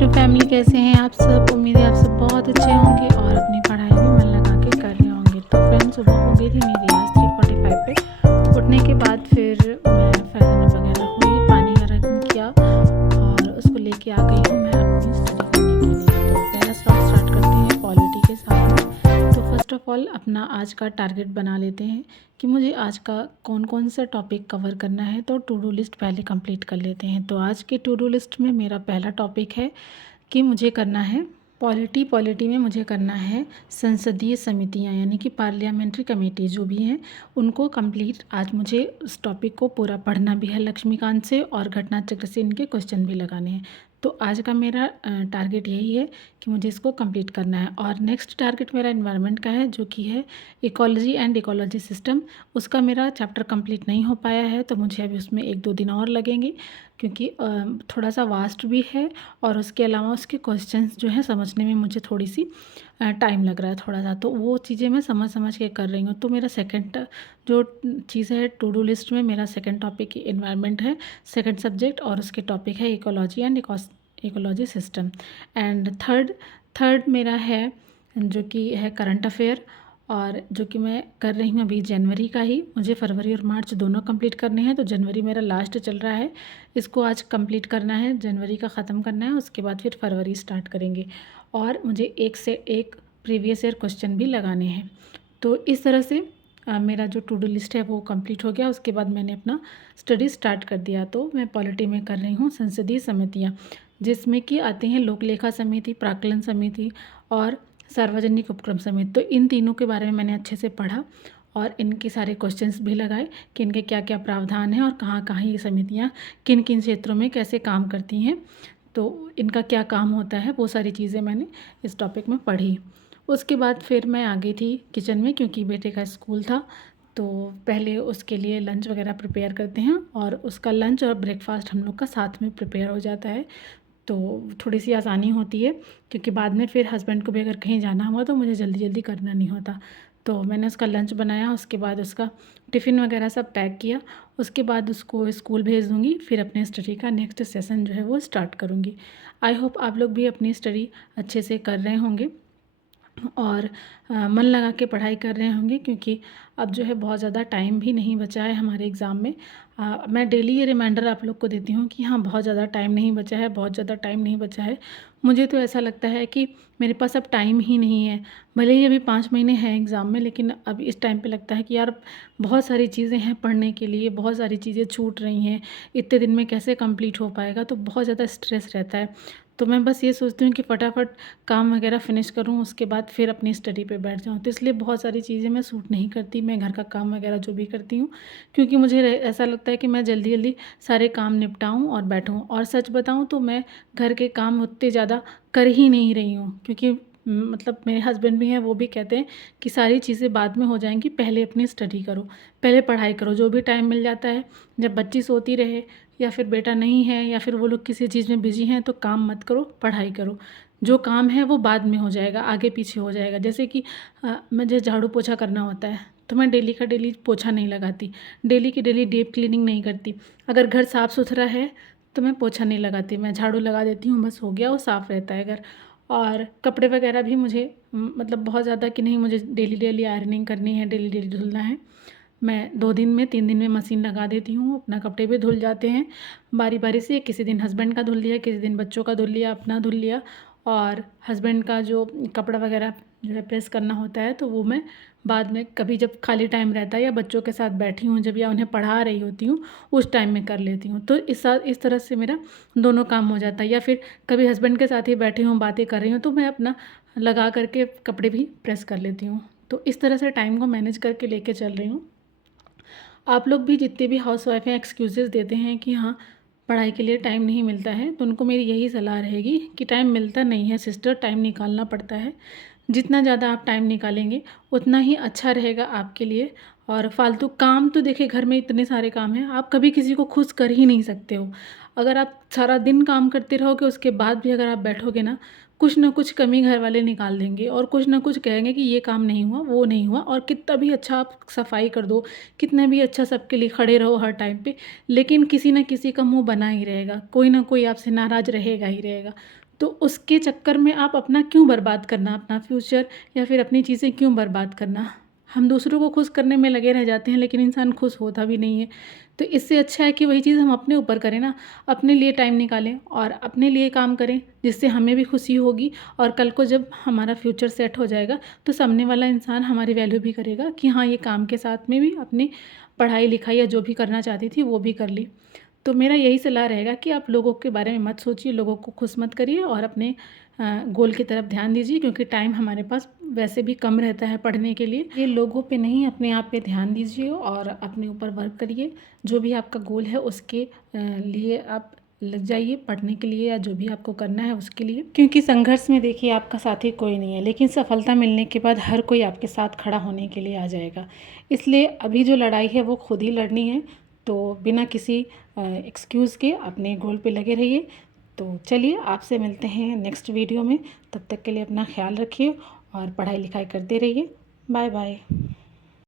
To family, कैसे हैं आप सब। उम्मीद है आप सब बहुत अच्छे होंगे और अपनी पढ़ाई भी मन लगा के कर रहे होंगे। तो फ्रेंड्स, सुबह हो गई थी मेरी आज 3:45 पे। उठने के बाद फिर मैं फ्रेश वगैरह हुई, पानी गर्म किया और उसको लेके आ गई हूँ मैं अपनी स्टडी करने के लिए। तो पहला स्टार्ट करते हैं पॉलिटी के साथ में। तो फर्स्ट ऑफ ऑल अपना आज का टारगेट बना लेते हैं कि मुझे आज का कौन कौन सा टॉपिक कवर करना है। तो टू डू लिस्ट पहले कंप्लीट कर लेते हैं। तो आज के टू डू लिस्ट में मेरा पहला टॉपिक है कि मुझे करना है पॉलिटी में मुझे करना है संसदीय समितियां, यानी कि पार्लियामेंट्री कमेटी जो भी हैं उनको कंप्लीट। आज मुझे उस टॉपिक को पूरा पढ़ना भी है लक्ष्मीकांत से, और घटना चक्र से इनके क्वेश्चन भी लगाने हैं। तो आज का मेरा टारगेट यही है कि मुझे इसको कंप्लीट करना है। और नेक्स्ट टारगेट मेरा एनवायरनमेंट का है, जो कि है इकोलॉजी एंड इकोलॉजी सिस्टम। उसका मेरा चैप्टर कंप्लीट नहीं हो पाया है, तो मुझे अभी उसमें 1-2 दिन और लगेंगे, क्योंकि थोड़ा सा वास्ट भी है और उसके अलावा उसके क्वेश्चंस जो है समझने में मुझे थोड़ी सी टाइम लग रहा है थोड़ा सा। तो वो चीज़ें मैं समझ समझ के कर रही हूँ। तो मेरा सेकंड जो चीज़ है टू डू लिस्ट में, मेरा सेकंड टॉपिक एनवायरनमेंट है, सेकंड सब्जेक्ट, और उसके टॉपिक है ecology and ecology system. And third मेरा है जो कि है करंट अफेयर, और जो कि मैं कर रही हूँ अभी जनवरी का ही। मुझे फरवरी और मार्च दोनों कंप्लीट करने हैं। तो जनवरी मेरा लास्ट चल रहा है, इसको आज कंप्लीट करना है, जनवरी का ख़त्म करना है। उसके बाद फिर फरवरी स्टार्ट करेंगे, और मुझे एक से एक प्रीवियस ईयर क्वेश्चन भी लगाने हैं। तो इस तरह से मेरा जो टू डू लिस्ट है वो कंप्लीट हो गया। उसके बाद मैंने अपना स्टडी स्टार्ट कर दिया। तो मैं पॉलिटी में कर रही हूँ संसदीय समितियाँ, जिसमें कि आते हैं लोक लेखा समिति, प्राक्कलन समिति और सार्वजनिक उपक्रम समिति। तो इन तीनों के बारे में मैंने अच्छे से पढ़ा और इनके सारे क्वेश्चंस भी लगाए कि इनके क्या क्या प्रावधान हैं और कहाँ कहाँ ये समितियाँ किन किन क्षेत्रों में कैसे काम करती हैं, तो इनका क्या काम होता है, वो सारी चीज़ें मैंने इस टॉपिक में पढ़ी। उसके बाद फिर मैं आ गई थी किचन में, क्योंकि बेटे का स्कूल था। तो पहले उसके लिए लंच वगैरह प्रिपेयर करते हैं, और उसका लंच और ब्रेकफास्ट हम लोग का साथ में प्रिपेयर हो जाता है। तो थोड़ी सी आसानी होती है, क्योंकि बाद में फिर हस्बैंड को भी अगर कहीं जाना हुआ तो मुझे जल्दी जल्दी करना नहीं होता। तो मैंने उसका लंच बनाया, उसके बाद उसका टिफ़िन वगैरह सब पैक किया। उसके बाद उसको स्कूल भेज दूँगी, फिर अपने स्टडी का नेक्स्ट सेशन जो है वो स्टार्ट करूँगी। आई होप आप लोग भी अपनी स्टडी अच्छे से कर रहे होंगे और मन लगा के पढ़ाई कर रहे होंगे, क्योंकि अब जो है बहुत ज़्यादा टाइम भी नहीं बचा है हमारे एग्ज़ाम में। मैं डेली ये रिमाइंडर आप लोग को देती हूँ कि हाँ, बहुत ज़्यादा टाइम नहीं बचा है, बहुत ज़्यादा टाइम नहीं बचा है। मुझे तो ऐसा लगता है कि मेरे पास अब टाइम ही नहीं है। भले ही अभी 5 महीने हैं एग्ज़ाम में, लेकिन अब इस टाइम पे लगता है कि यार बहुत सारी चीज़ें हैं पढ़ने के लिए, बहुत सारी चीज़ें छूट रही हैं, इतने दिन में कैसे कंप्लीट हो पाएगा। तो बहुत ज़्यादा स्ट्रेस रहता है। तो मैं बस ये सोचती हूँ कि फटाफट काम वगैरह फ़िनिश करूँ, उसके बाद फिर अपनी स्टडी पे बैठ जाऊँ। तो इसलिए बहुत सारी चीज़ें मैं सूट नहीं करती, मैं घर का काम वगैरह जो भी करती हूँ, क्योंकि मुझे ऐसा लगता है कि मैं जल्दी जल्दी सारे काम निपटाऊँ और बैठूँ। और सच बताऊँ तो मैं घर के काम उतने ज़्यादा कर ही नहीं रही हूँ, क्योंकि मतलब मेरे हस्बैंड भी हैं, वो भी कहते हैं कि सारी चीज़ें बाद में हो जाएंगी, पहले अपनी स्टडी करो, पहले पढ़ाई करो। जो भी टाइम मिल जाता है, जब बच्ची सोती रहे या फिर बेटा नहीं है या फिर वो लोग किसी चीज़ में बिजी हैं, तो काम मत करो, पढ़ाई करो। जो काम है वो बाद में हो जाएगा, आगे पीछे हो जाएगा। जैसे कि मुझे झाड़ू पोछा करना होता है, तो मैं डेली का डेली पोछा नहीं लगाती, डेली की डेली डीप क्लीनिंग नहीं करती। अगर घर साफ़ सुथरा है तो मैं पोछा नहीं लगाती, मैं झाड़ू लगा देती हूँ, बस हो गया, वो साफ़ रहता है घर। और कपड़े वगैरह भी मुझे मतलब बहुत ज़्यादा कि नहीं, मुझे डेली डेली आयरनिंग करनी है, डेली डेली धुलना है। मैं 2 दिन में 3 दिन में मशीन लगा देती हूँ, अपना कपड़े भी धुल जाते हैं बारी बारी से। किसी दिन हस्बैंड का धुल लिया, किसी दिन बच्चों का धुल लिया, अपना धुल लिया। और हस्बैंड का जो कपड़ा वगैरह जो है प्रेस करना होता है, तो वो मैं बाद में कभी जब खाली टाइम रहता है या बच्चों के साथ बैठी हूँ जब, या उन्हें पढ़ा रही होती हूँ, उस टाइम में कर लेती हूँ। तो इस तरह से मेरा दोनों काम हो जाता है। या फिर कभी हस्बैंड के साथ ही बैठी हूँ, बातें कर रही हूँ, तो मैं अपना लगा करके कपड़े भी प्रेस कर लेती हूँ। तो इस तरह से टाइम को मैनेज करके लेके चल रही हूँ। आप लोग भी जितने भी हाउसवाइफ हैं एक्सक्यूज़ेस देते हैं कि हाँ, पढ़ाई के लिए टाइम नहीं मिलता है, तो उनको मेरी यही सलाह रहेगी कि टाइम मिलता नहीं है सिस्टर, टाइम निकालना पड़ता है। जितना ज़्यादा आप टाइम निकालेंगे उतना ही अच्छा रहेगा आपके लिए। और फालतू काम तो देखिए, घर में इतने सारे काम हैं, आप कभी किसी को खुश कर ही नहीं सकते हो। अगर आप सारा दिन काम करते रहोगे, उसके बाद भी अगर आप बैठोगे ना, कुछ ना कुछ कमी घर वाले निकाल देंगे और कुछ ना कुछ कहेंगे कि ये काम नहीं हुआ, वो नहीं हुआ। और कितना भी अच्छा आप सफाई कर दो, कितना भी अच्छा सबके लिए खड़े रहो हर टाइम पे, लेकिन किसी न किसी का मुँह बना ही रहेगा, कोई ना कोई आपसे नाराज़ रहेगा ही रहेगा। तो उसके चक्कर में आप अपना क्यों बर्बाद करना, अपना फ्यूचर या फिर अपनी चीज़ें क्यों बर्बाद करना। हम दूसरों को खुश करने में लगे रह जाते हैं, लेकिन इंसान खुश होता भी नहीं है। तो इससे अच्छा है कि वही चीज़ हम अपने ऊपर करें ना, अपने लिए टाइम निकालें और अपने लिए काम करें, जिससे हमें भी खुशी होगी। और कल को जब हमारा फ्यूचर सेट हो जाएगा तो सामने वाला इंसान हमारी वैल्यू भी करेगा कि हाँ, ये काम के साथ में भी अपनी पढ़ाई लिखाई या जो भी करना चाहती थी वो भी कर ली। तो मेरा यही सलाह रहेगा कि आप लोगों के बारे में मत सोचिए, लोगों को खुश मत करिए और अपने गोल की तरफ ध्यान दीजिए, क्योंकि टाइम हमारे पास वैसे भी कम रहता है पढ़ने के लिए। ये लोगों पे नहीं, अपने आप पे ध्यान दीजिए और अपने ऊपर वर्क करिए। जो भी आपका गोल है उसके लिए आप लग जाइए, पढ़ने के लिए या जो भी आपको करना है उसके लिए। क्योंकि संघर्ष में देखिए आपका साथी कोई नहीं है, लेकिन सफलता मिलने के बाद हर कोई आपके साथ खड़ा होने के लिए आ जाएगा। इसलिए अभी जो लड़ाई है वो खुद ही लड़नी है। तो बिना किसी एक्सक्यूज़ के अपने गोल पे लगे रहिए। तो चलिए, आपसे मिलते हैं नेक्स्ट वीडियो में। तब तक के लिए अपना ख्याल रखिए और पढ़ाई लिखाई करते रहिए। Bye bye.